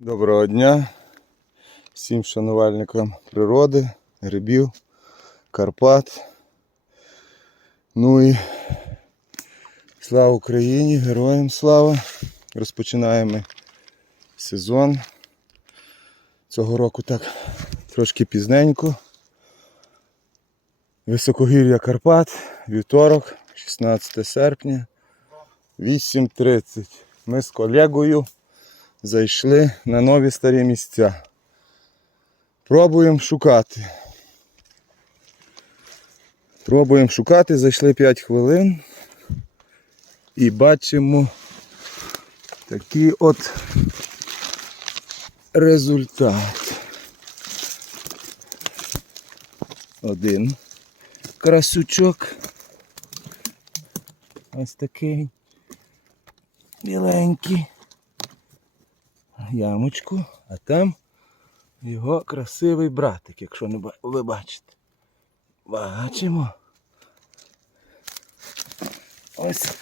Доброго дня всім шанувальникам природи, грибів, Карпат. Ну і слава Україні, героям слава! Розпочинаємо сезон. Цього року так трошки пізненько. Високогір'я Карпат, вівторок, 16 серпня, 8.30. Ми з колегою зайшли на нові старі місця. Пробуємо шукати. Пробуємо шукати, зайшли 5 хвилин і бачимо такий от результат. Один красючок. Ось такий біленький ямочку, а там його красивий братик, якщо не ви бачите. Бачимо. Ось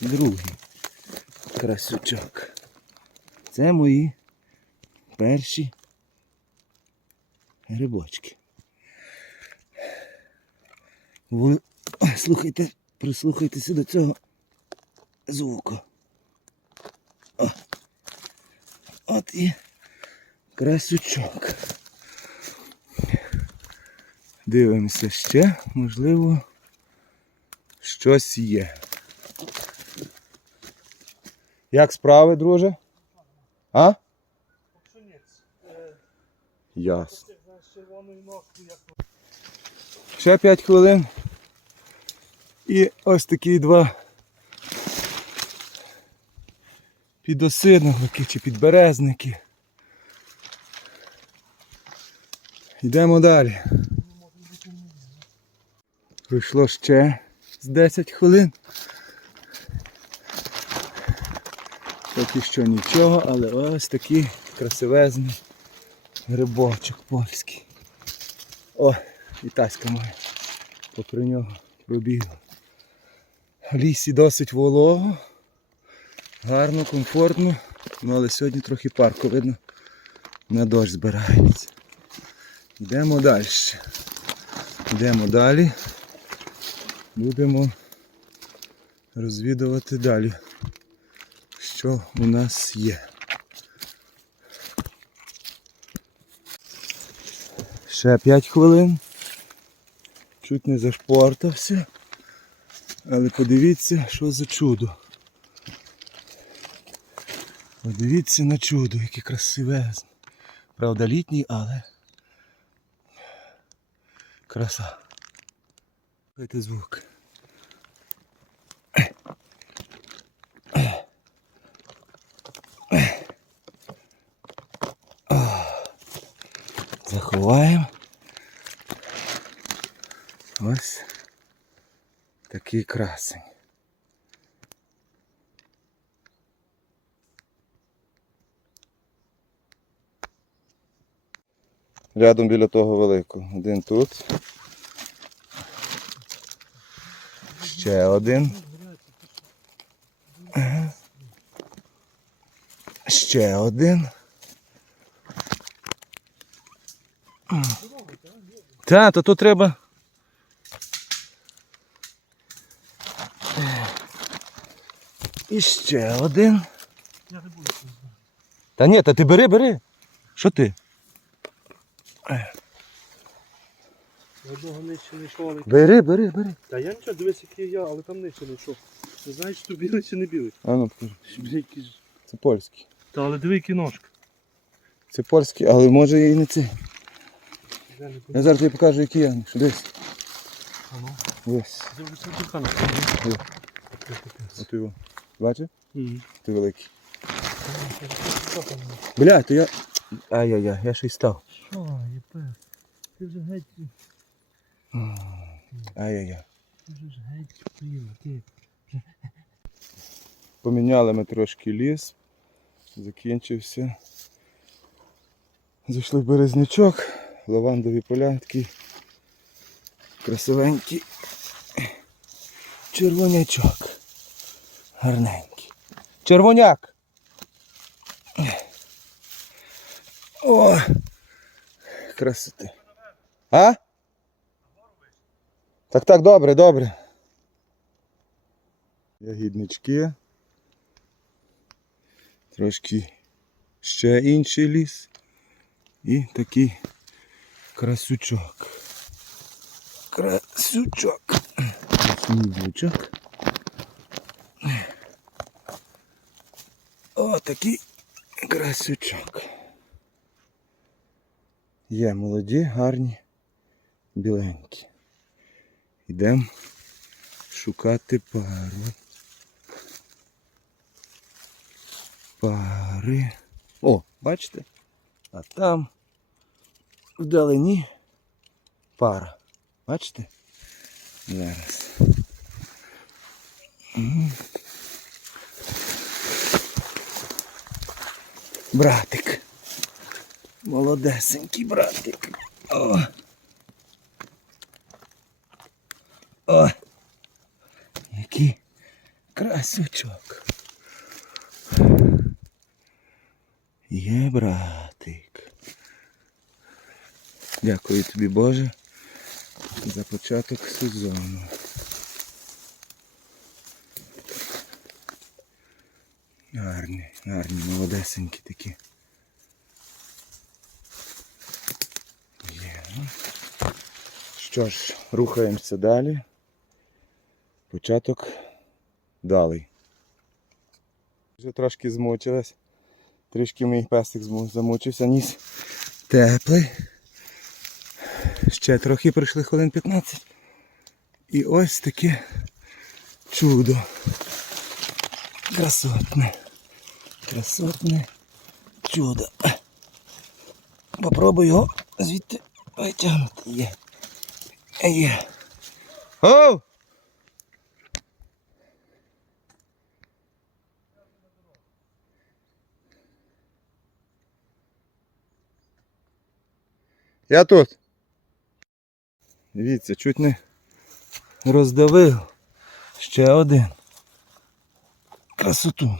другий красючок. Це мої перші грибочки. Ви слухайте, прислухайтеся до цього звуку. От і красючок. Дивимося ще, можливо, щось є. Як справи, друже? А? Ясно. Ще 5 хвилин. І ось такі два підосиновики чи підберезники. Йдемо далі. Пройшло ще з 10 хвилин. Поки що нічого, але ось такий красивезний грибочок польський. О, і таська моя. Попри нього пробігла. В лісі досить волого. Гарно, комфортно, ну але сьогодні трохи парку видно. На дощ збирається. Йдемо далі. Йдемо далі. Будемо розвідувати далі, що у нас є. Ще 5 хвилин. Чуть не зашпортався. Але подивіться, що за чудо. Подивіться на чудо, яке красиве. Правда, літній, але краса. Слухайте звук. Заховаємо. Ось такий красень. Рядом біля того великого. Один тут. Ще один. Ще один. Та, то тут треба. І ще один. Та ні, та ти бери, бери. Що ти? Одного нижче не йшов, але... Бери, бери, бери. Та я нічого, дивись, який я, але там нижче не йшов. Ти знаєш, що білий чи не білий? А ну покажи. Бля, який ж- Це польський. Та але диви, який ножка. Це польський, але може і не це. Я не Я зараз тобі покажу, які я. Що десь. Ну. Ось. Це вже це дихана. От його. Бачиш? Ти великий. Бля, то я. Ай-яй-яй, я щось став. Що, є пес? Ти вже геть, Ай-яй-яй. Поміняли ми трошки ліс, закінчився. Зайшли в березнячок, лавандові полянки. такі красивенькі. Червонячок. Гарненький. Червоняк! О! Красоти. А? Так, так, добре, добре. Ягіднички. Трошки ще інший ліс. І такий красючок. Красючок. Снігочок. О, такий красючок. Є молоді, гарні, біленькі. Йдемо шукати пару. Пари. О, бачите? А там вдалині пара. Бачите? Зараз. Братик. Молодесенький братик. О. Який красючок. Є братик. Дякую тобі, Боже, за початок сезону. Гарні, гарні, молодесенькі такі. Є. Що ж, рухаємося далі. Початок далі. Вже трошки змучилась. Трішки мій песик замучився, ніс теплий. Ще трохи пройшли хвилин 15. І ось таке чудо. Красотне. Красотне чудо. Попробую його звідти витягнути. Є. Є. Оу! Я тут. Дивіться, чуть не роздавив. Ще один. Красоту.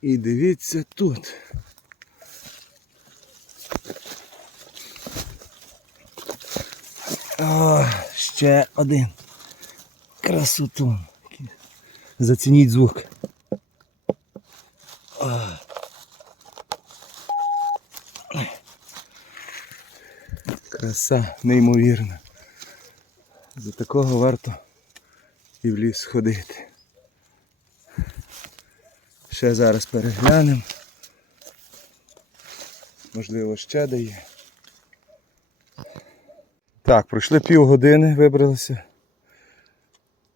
І дивіться тут. О, ще один. Красоту. Зацініть звук. О. Краса неймовірна. За такого варто і в ліс ходити. Ще зараз переглянемо. Можливо, ще дає. Так, пройшли півгодини, вибралися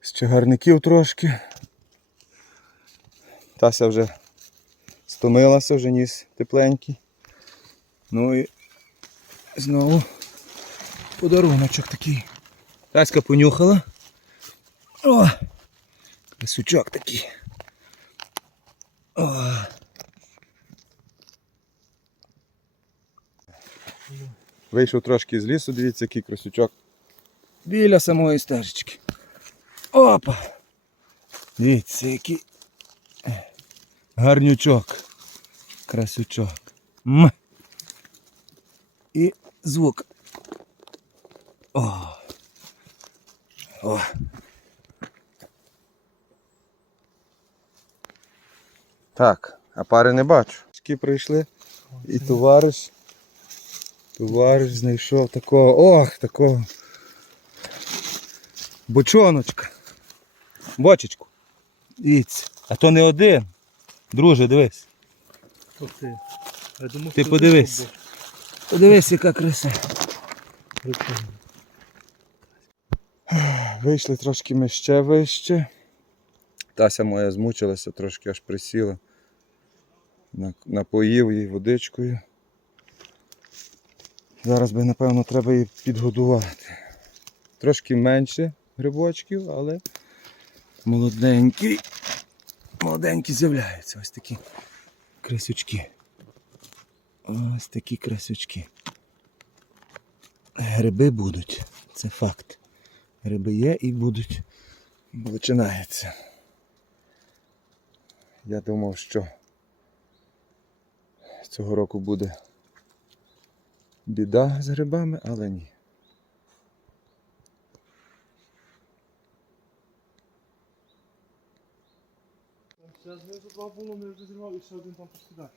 з чагарників трошки. Тася вже стомилася, вже ніс тепленький. Ну і знову подаруночок такий. Таська понюхала. О! Красючок такий. О. Вийшов трошки з лісу, дивіться, який красючок. Біля самої стежечки. Опа! Дивіться, який гарнючок. Красючок. М. І звук. О. О. Так, а пари не бачу. Ски прийшли. І товариш. Товариш знайшов такого. Ох, такого. Бочоночка. Бочечку. Дивіться. А то не один. Друже, дивись. Ти. Я думав, Ти подивись. Подивись, яка краса. Прикольно. Вийшли трошки ми ще вище. Тася моя змучилася, трошки аж присіла. Напоїв її водичкою. Зараз би, напевно, треба її підгодувати. Трошки менше грибочків, але молоденький. Молоденькі з'являються. Ось такі красючки. Ось такі красючки. Гриби будуть, це факт. Гриби є і будуть. Починається. Я думав, що цього року буде біда з грибами, але ні.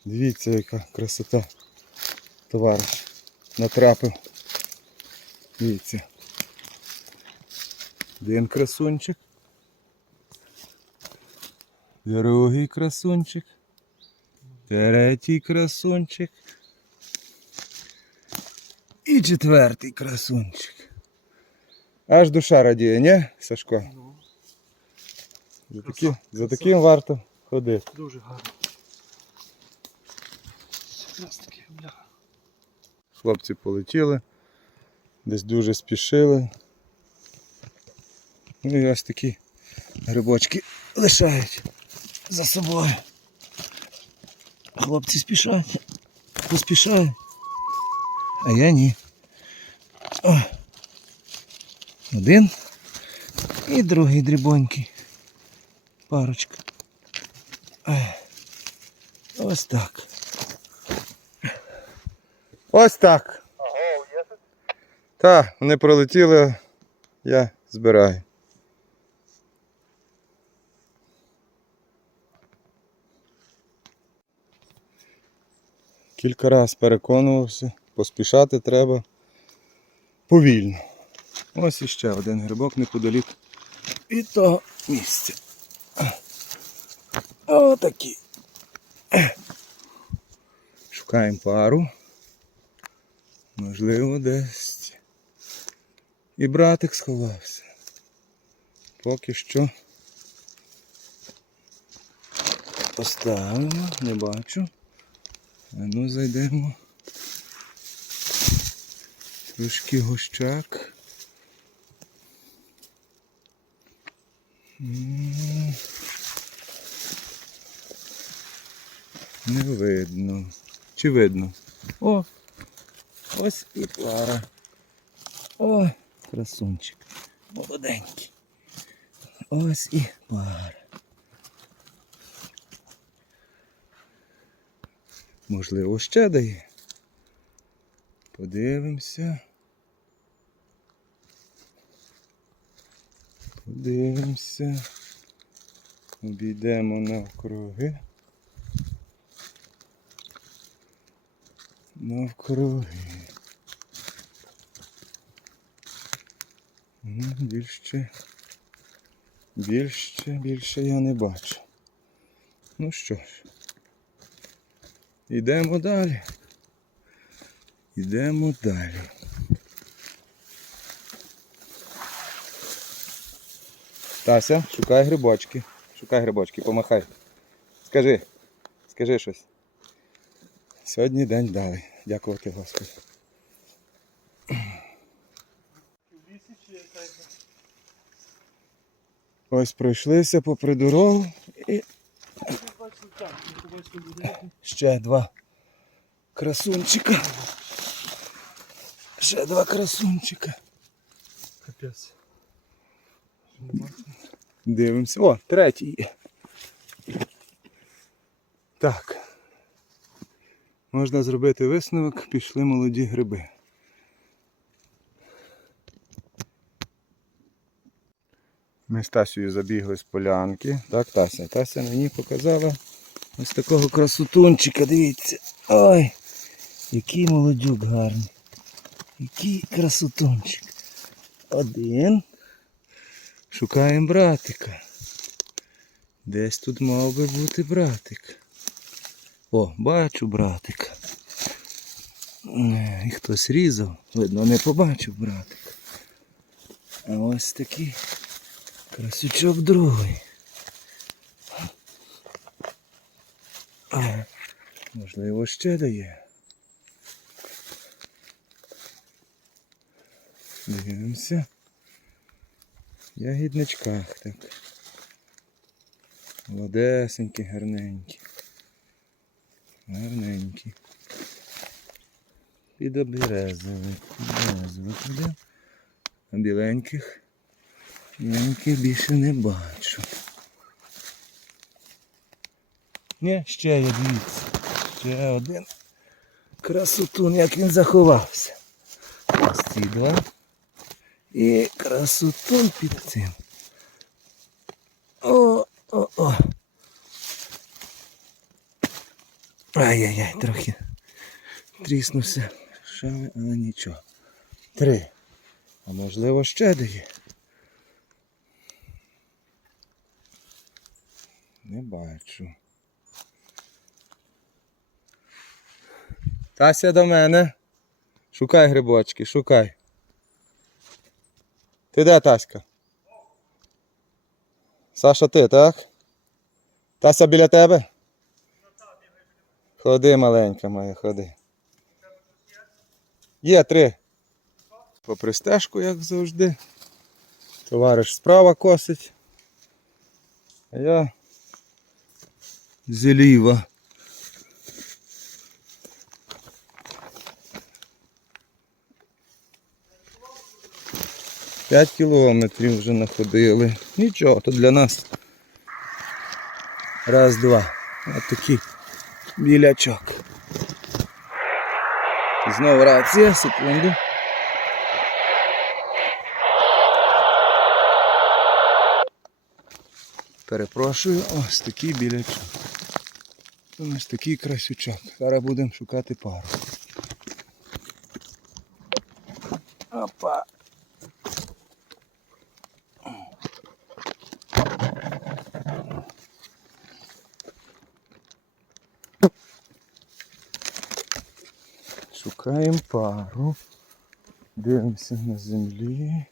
Дивіться, яка красота. Товариш натрапив. Дивіться. Один красунчик. Другий красунчик. Третій красунчик. І четвертий красунчик. Аж душа радіє, ні, Сашко? За, такі, за таким варто ходити. дуже гарно. Якраз таки, бляха. Хлопці полетіли, десь дуже спішили. Ну і ось такі грибочки лишають за собою. Хлопці спішать, поспішають. А я ні. О. Один і другий дрібонький. Парочка. Ось так. Ось так. Так, вони пролетіли, я збираю. Кілька разів переконувався, поспішати треба повільно. Ось іще один грибок неподалік від того місця. Отакі. Шукаємо пару. Можливо, десь. І братик сховався. Поки що. Поставимо, не бачу. Ну зайдемо. Трошки гощак. Не видно. Чи видно? О! Ось і пара. О, красунчик. Молоденький. Ось і пара. Можливо, ще дає. Подивимося. Подивимося. Обійдемо навкруги. Навкруги. Ну, більше, більше, більше я не бачу. Ну що ж, йдемо далі. Йдемо далі. Тася, шукай грибочки. Шукай грибочки, помахай. Скажи, скажи щось. Сьогодні день далі. Дякувати Господу. Ось пройшлися попри дорогу і Бачили так, ми побачили будинки. Ще два красунчика. Ще два красунчика. Капець. Дивимося. О, третій. є. Так. Можна зробити висновок, пішли молоді гриби. Ми з Тасею забігли з полянки. Так, Тася. Тася мені показала ось такого красотунчика, дивіться. Ой, який молодюк гарний. Який красотунчик. Один. Шукаємо братика. Десь тут мав би бути братик. О, бачу братика. І хтось різав, видно, не побачив братика. А ось такий красючок другий. Можливо, ще дає. Дивимося. Ягідничках так. Молодесенькі, гарненькі. Гарненькі. Під оберезовик. Підберезовик туди. А біленьких. Біленьких більше не бачу. Ні, ще є, дивіться. Ще один. Красотун, як він заховався. Ось ці два. І красотун під цим. О, о, о. Ай-яй-яй, трохи тріснувся. Шами, але нічого. Три. А можливо ще де. Не бачу. Тася до мене. Шукай грибочки, шукай. Ти де Таська? Саша, ти, так? Тася біля тебе? Ходи, маленька моя, ходи. Є три. По пристежку, як завжди. Товариш справа косить. А я зіліва. 5 кілометрів вже находили. Нічого, то для нас. Раз, два. Ось такий білячок. Знову рація, секунду. Перепрошую, ось такий білячок. Ось такий красючок. Зараз будемо шукати пару. Опа! Шукаємо пару. Дивимося на землі.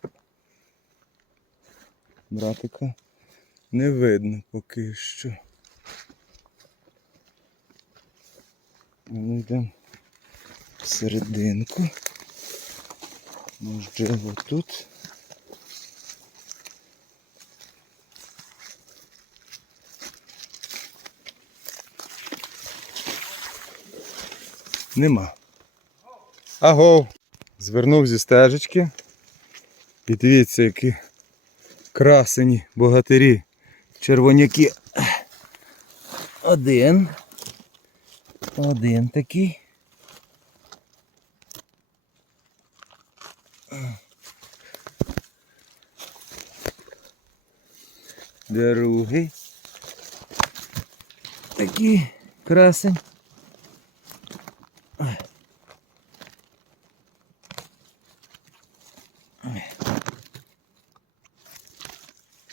Братика не видно поки що. Ми йдемо в серединку. Можливо тут. Нема. Агов. Звернув зі стежечки. І дивіться, які красені богатирі. Червоняки. Один. Один такий. Другий. Такий красень.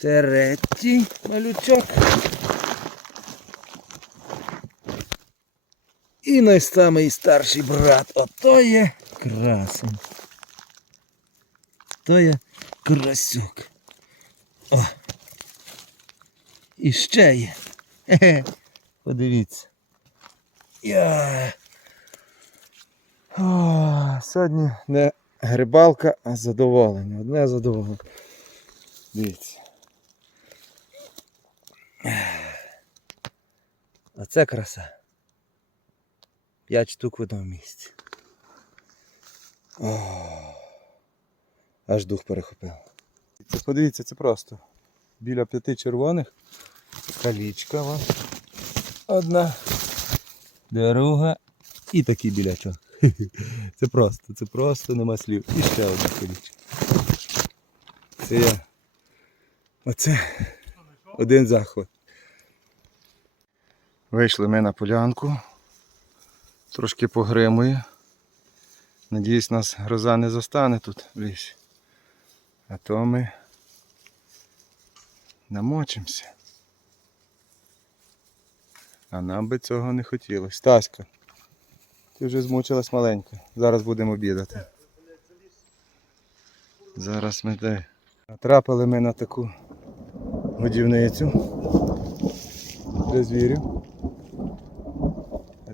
Третій малючок. І найсамий старший брат. Ото є красень. То є красюк. О. І ще є. Хе-хе. Подивіться. Я. О, сьогодні не грибалка, а задоволення. Одне задоволення. Дивіться. Оце краса. П'ять штук в одному місці. О, аж дух перехопив. Це, подивіться, це просто. Біля п'яти червоних. Калічка вам. Одна. Друга. І такий білячок. Це просто, це просто нема слів. І ще одна калічка. Це я. Оце один захват. Вийшли ми на полянку. Трошки погримує. Надіюсь, нас гроза не застане тут в лісі. А то ми намочимося. А нам би цього не хотілося. Таська, ти вже змучилась маленька. Зараз будемо обідати. Зараз ми де. Натрапили ми на таку годівницю для звірів.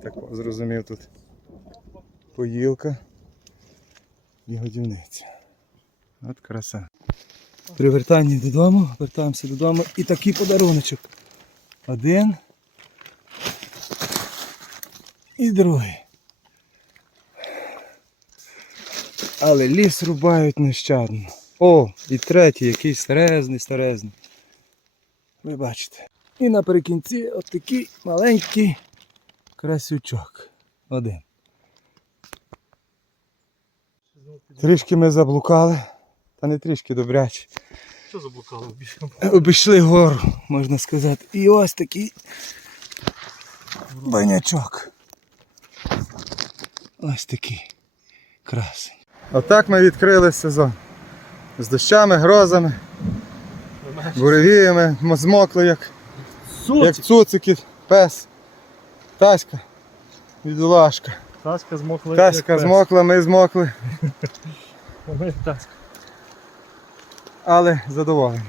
Так зрозумів тут поїлка і годівниця. От краса. При вертанні додому, вертаємося додому і такий подаруночок. Один і другий. Але ліс рубають нещадно. О, і третій, який старезний, старезний. Ви бачите. І наприкінці от такий маленький красючок. Один. Трішки ми заблукали, та не трішки добряче. Що заблукали? Обійшли гору, можна сказати. І ось такий банячок. Ось такий красень. Отак ми відкрили сезон. З дощами, грозами, буревіями, змокли, як, як цуцики, пес, таська, відулашка. Таська змокла. Таська змокла, ми змокли, Таська. але задоволені.